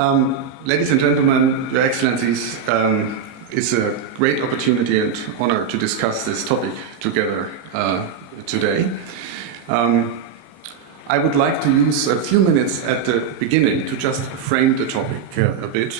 Ladies and gentlemen, Your Excellencies, it's a great opportunity and honor to discuss this topic together today. I would like to use a few minutes at the beginning to just frame the topic a bit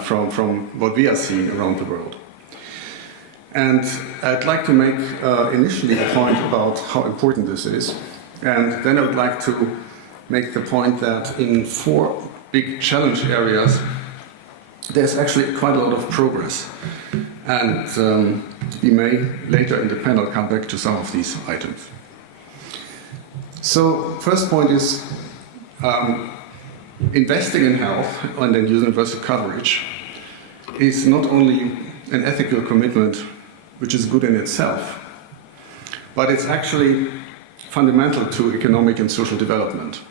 from what we are seeing around the world. And I'd like to make initially a point about how important this is, and then I would like to make the point that in 4 big challenge areas there's actually quite a lot of progress, and we may later in the panel come back to some of these items. So first point is investing in health and in universal coverage is not only an ethical commitment which is good in itself, but it's actually fundamental to economic and social development.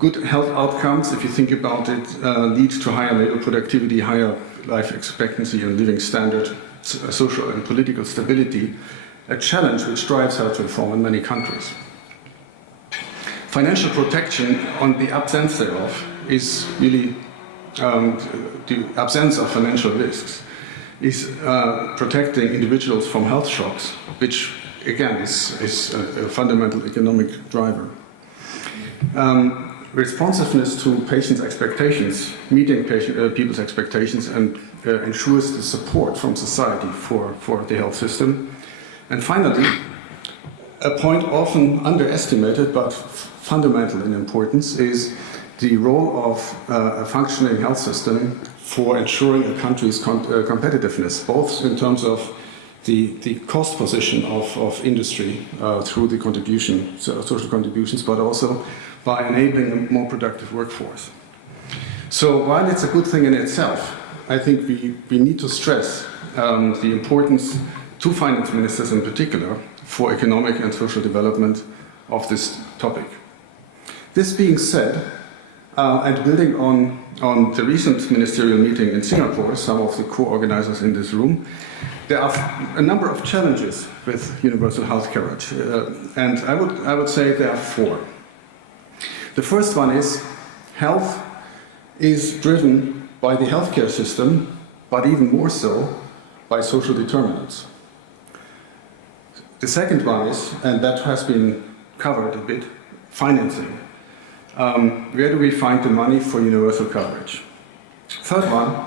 Good health outcomes, if you think about it, lead to higher labor productivity, higher life expectancy and living standard, social and political stability, a challenge which drives health reform in many countries. Financial protection, on the absence thereof, is really the absence of financial risks, is protecting individuals from health shocks, which again is a fundamental economic driver. Responsiveness to patients' expectations, meeting people's expectations, and ensures the support from society for the health system. And finally, a point often underestimated but fundamental in importance is the role of a functioning health system for ensuring a country's competitiveness, both in terms of the cost position of industry through the social contributions, but also by enabling a more productive workforce. So while it's a good thing in itself, I think we need to stress the importance to finance ministers in particular for economic and social development of this topic. This being said, and building on the recent ministerial meeting in Singapore, some of the co-organizers in this room, there are a number of challenges with universal health coverage, and I would say there are 4. The first one is health is driven by the healthcare system, but even more so by social determinants. The second one is, and that has been covered a bit, financing. Where do we find the money for universal coverage? Third one,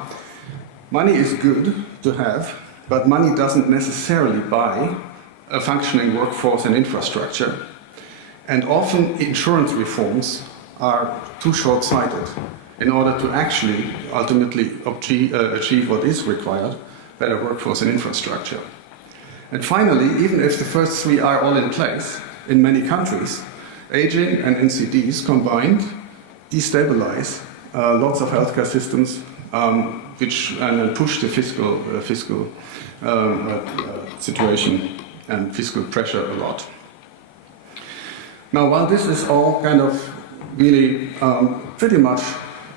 money is good to have, but money doesn't necessarily buy a functioning workforce and infrastructure. And often insurance reforms are too short-sighted in order to actually ultimately achieve what is required, better workforce and infrastructure. And finally, even if the first 3 are all in place, in many countries, aging and NCDs combined destabilize lots of healthcare systems, which push the fiscal situation and fiscal pressure a lot. Now, while this is all kind of really pretty much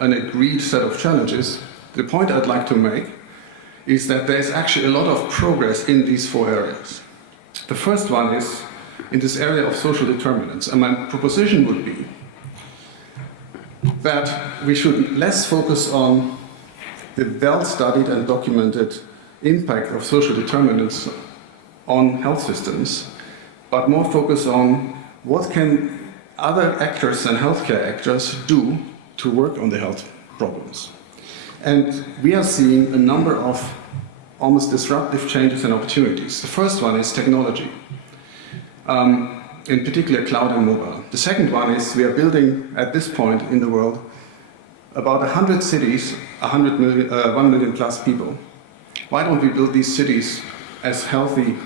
an agreed set of challenges, the point I'd like to make is that there's actually a lot of progress in these 4 areas. The first one is in this area of social determinants, and my proposition would be that we should less focus on the well-studied and documented impact of social determinants on health systems, but more focus on what can other actors and healthcare actors do to work on the health problems. And we are seeing a number of almost disruptive changes and opportunities. The first one is technology, in particular cloud and mobile. The second one is we are building, at this point in the world, about 100 cities, 1 million plus people. Why don't we build these cities as healthy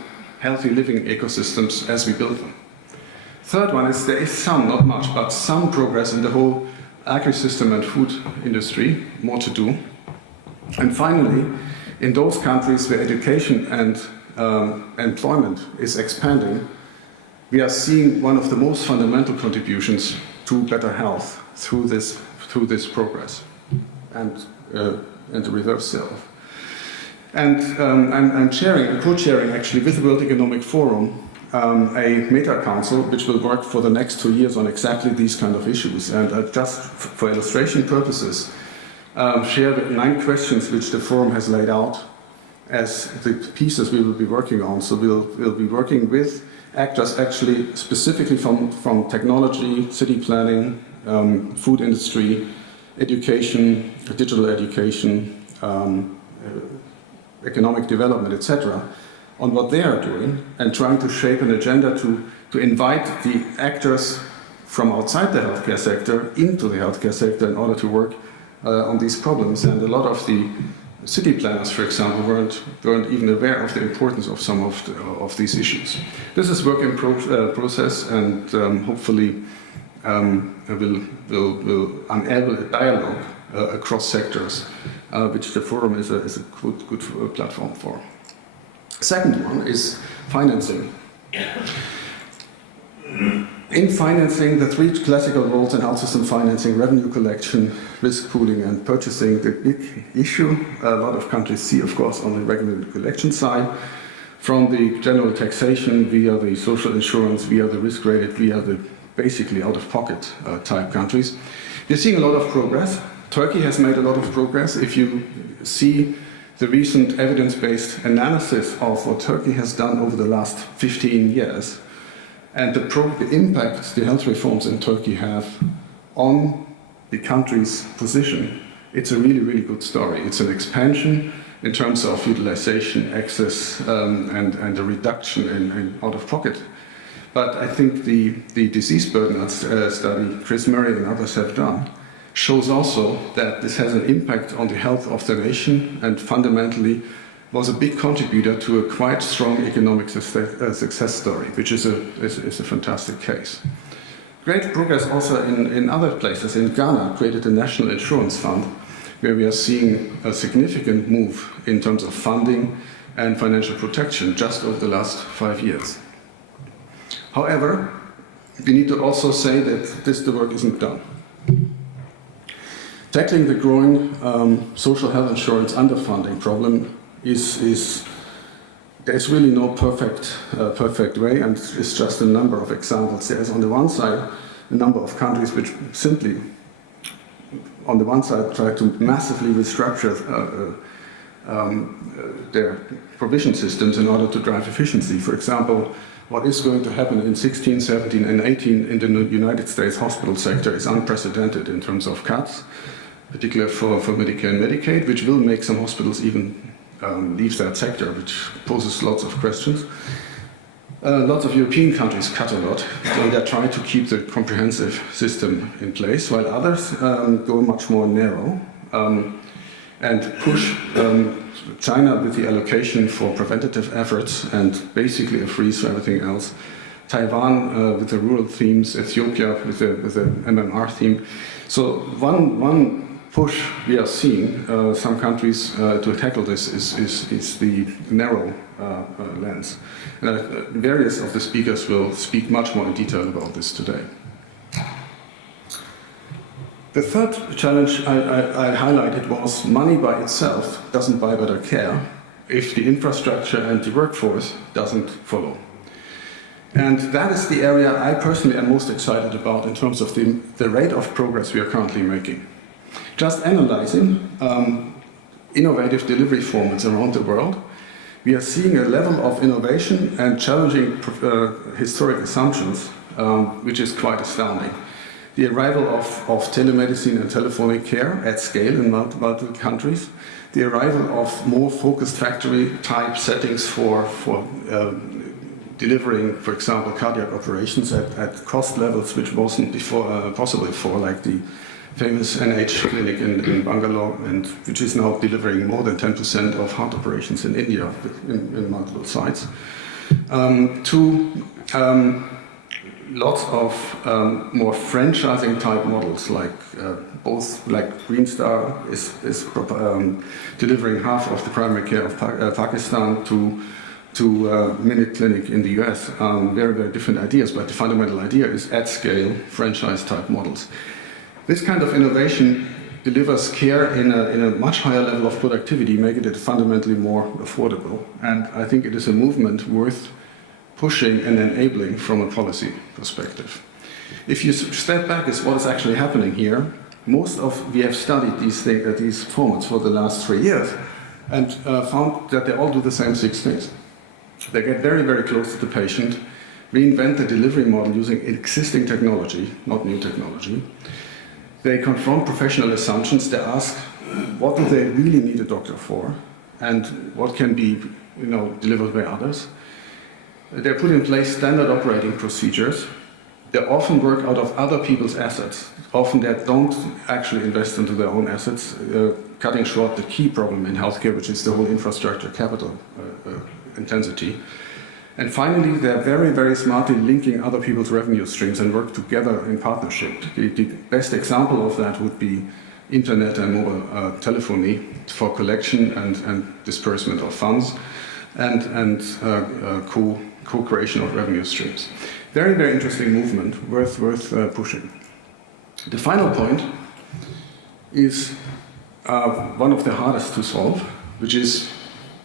living ecosystems as we build them? Third one is there is some, not much, but some progress in the whole agri-system and food industry, more to do. And finally, in those countries where education and employment is expanding, we are seeing one of the most fundamental contributions to better health through this progress and the reverse self. And I'm co-chairing actually with the World Economic Forum a meta-council which will work for the next 2 years on exactly these kind of issues. And just for illustration purposes, share the 9 questions which the forum has laid out as the pieces we will be working on. So we'll be working with actors actually specifically from technology, city planning, food industry, education, digital education, economic development, etc., on what they are doing and trying to shape an agenda to invite the actors from outside the healthcare sector into the healthcare sector in order to work on these problems. And a lot of the city planners, for example, weren't even aware of the importance of some of these issues. This is work in process, and hopefully will enable a dialogue across sectors, which the forum is a good platform for. Second one is financing. In financing, the 3 classical roles in health system financing: revenue collection, risk pooling, and purchasing. The big issue a lot of countries see, of course, on the revenue collection side, from the general taxation via the social insurance, via the risk rated, via the basically out-of-pocket type countries. We're seeing a lot of progress. Turkey has made a lot of progress. If you see the recent evidence-based analysis of what Turkey has done over the last 15 years, and the impact the health reforms in Turkey have on the country's position, it's a really, really good story. It's an expansion in terms of utilization, access, and a reduction in out-of-pocket. But I think the disease burden study Chris Murray and others have done shows also that this has an impact on the health of the nation, and fundamentally was a big contributor to a quite strong economic success story, which is a fantastic case. Great progress also in other places. In Ghana, created a national insurance fund, where we are seeing a significant move in terms of funding and financial protection just over the last 5 years. However, we need to also say that the work isn't done. Tackling the growing social health insurance underfunding problem there's really no perfect way, and it's just a number of examples. There's on the one side a number of countries which simply, on the one side, try to massively restructure their provision systems in order to drive efficiency. For example, what is going to happen in 16, 17, and 18 in the United States hospital sector is unprecedented in terms of cuts, particularly for Medicare and Medicaid, which will make some hospitals even leave that sector, which poses lots of questions. Lots of European countries cut a lot, and they're trying to keep the comprehensive system in place, while others go much more narrow and push China with the allocation for preventative efforts and basically a freeze for everything else. Taiwan with the rural themes, Ethiopia with the MMR theme. So one push we are seeing some countries to tackle this is the narrow lens. Various of the speakers will speak much more in detail about this today. The third challenge I highlighted was money by itself doesn't buy better care if the infrastructure and the workforce doesn't follow. And that is the area I personally am most excited about in terms of the rate of progress we are currently making. Just analyzing innovative delivery formats around the world, we are seeing a level of innovation and challenging historic assumptions which is quite astounding. The arrival of telemedicine and telephonic care at scale in multiple countries, the arrival of more focused factory-type settings for delivering, for example, cardiac operations at cost levels which wasn't possible before, like the famous NH clinic in Bangalore, and which is now delivering more than 10% of heart operations in India in multiple sites. Lots of more franchising type models, like both like Green Star is delivering half of the primary care of Pakistan to Minute Clinic in the US. Very, very different ideas, but the fundamental idea is at scale franchise type models. This kind of innovation delivers care in a much higher level of productivity, making it fundamentally more affordable. And I think it is a movement worth pushing and enabling from a policy perspective. If you step back, is what is actually happening here. We have studied these formats for the last 3 years and found that they all do the same 6 things. They get very, very close to the patient, reinvent the delivery model using existing technology, not new technology. They confront professional assumptions. They ask, what do they really need a doctor for, and what can be, delivered by others. They put in place standard operating procedures. They often work out of other people's assets. Often they don't actually invest into their own assets, cutting short the key problem in healthcare, which is the whole infrastructure capital intensity. And finally, they're very, very smartly linking other people's revenue streams and work together in partnership. The best example of that would be internet and mobile telephony for collection and disbursement of funds and co-creation of revenue streams. Very, very interesting movement, worth pushing. The final point is one of the hardest to solve, which is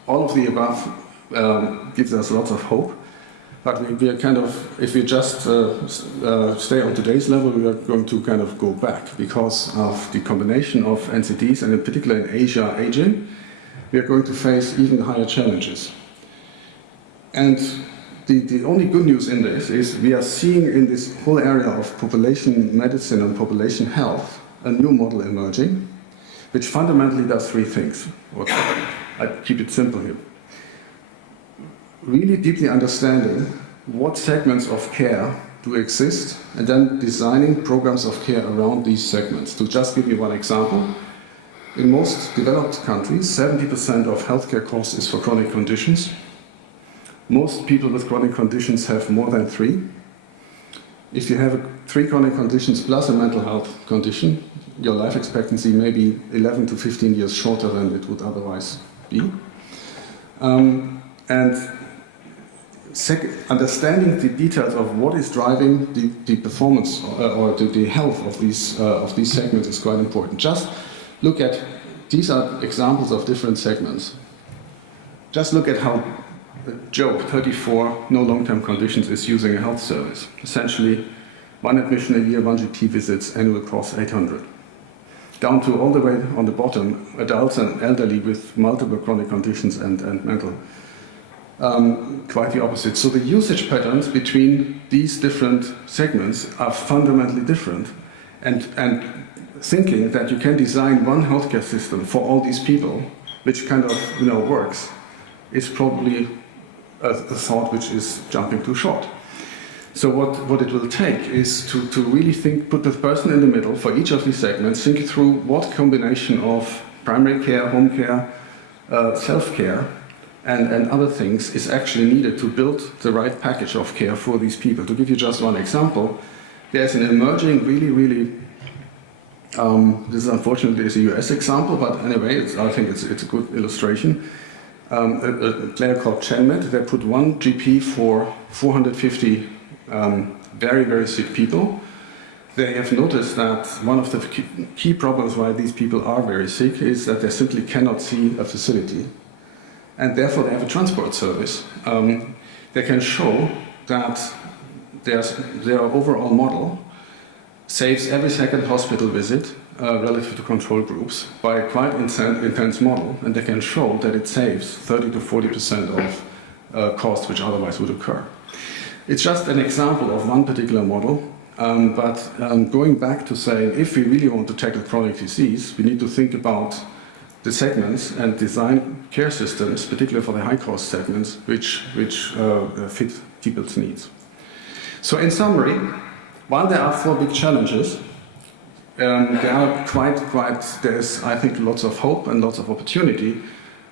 all of the above gives us lots of hope, but we are kind of, if we just stay on today's level, we are going to kind of go back because of the combination of NCDs and in particular in Asia aging, we are going to face even higher challenges. And the only good news in this is we are seeing in this whole area of population medicine and population health a new model emerging, which fundamentally does 3 things. I keep it simple here. Really deeply understanding what segments of care do exist and then designing programs of care around these segments. To just give you one example, in most developed countries, 70% of healthcare costs is for chronic conditions. Most people with chronic conditions have more than 3. If you have 3 chronic conditions plus a mental health condition, your life expectancy may be 11 to 15 years shorter than it would otherwise be. Understanding the details of what is driving the performance or the health of these segments is quite important. Just look at, these are examples of different segments. Just look at how Joe, 34, no long-term conditions, is using a health service. Essentially, 1 admission a year, 1 GP visits, annual cost 800. Down to all the way on the bottom, adults and elderly with multiple chronic conditions and mental. Quite the opposite. So the usage patterns between these different segments are fundamentally different. And thinking that you can design one healthcare system for all these people, which kind of works, is probably a thought which is jumping too short. So what it will take is to really put the person in the middle for each of these segments, think through what combination of primary care, home care, self-care, and other things is actually needed to build the right package of care for these people. To give you just one example, there's an emerging really this is unfortunately is a US example, but anyway, I think it's a good illustration. A player called ChenMed, they put 1 GP for 450 very, very sick people. They have noticed that one of the key problems why these people are very sick is that they simply cannot see a facility. And therefore they have a transport service. They can show that their overall model saves every second hospital visit relative to control groups by a quite intense model, and they can show that it saves 30 to 40% of costs which otherwise would occur. It's just an example of one particular model, but going back to saying if we really want to tackle chronic disease, we need to think about the segments and design care systems, particularly for the high-cost segments, which fit people's needs. So in summary, while there are 4 big challenges, there's, I think, lots of hope and lots of opportunity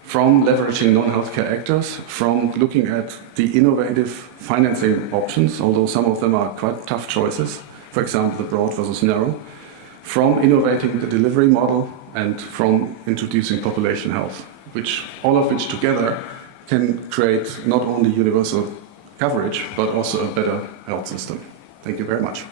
from leveraging non-healthcare actors, from looking at the innovative financing options, although some of them are quite tough choices, for example, the broad versus narrow, from innovating the delivery model, and from introducing population health, all of which together can create not only universal coverage, but also a better health system. Thank you very much.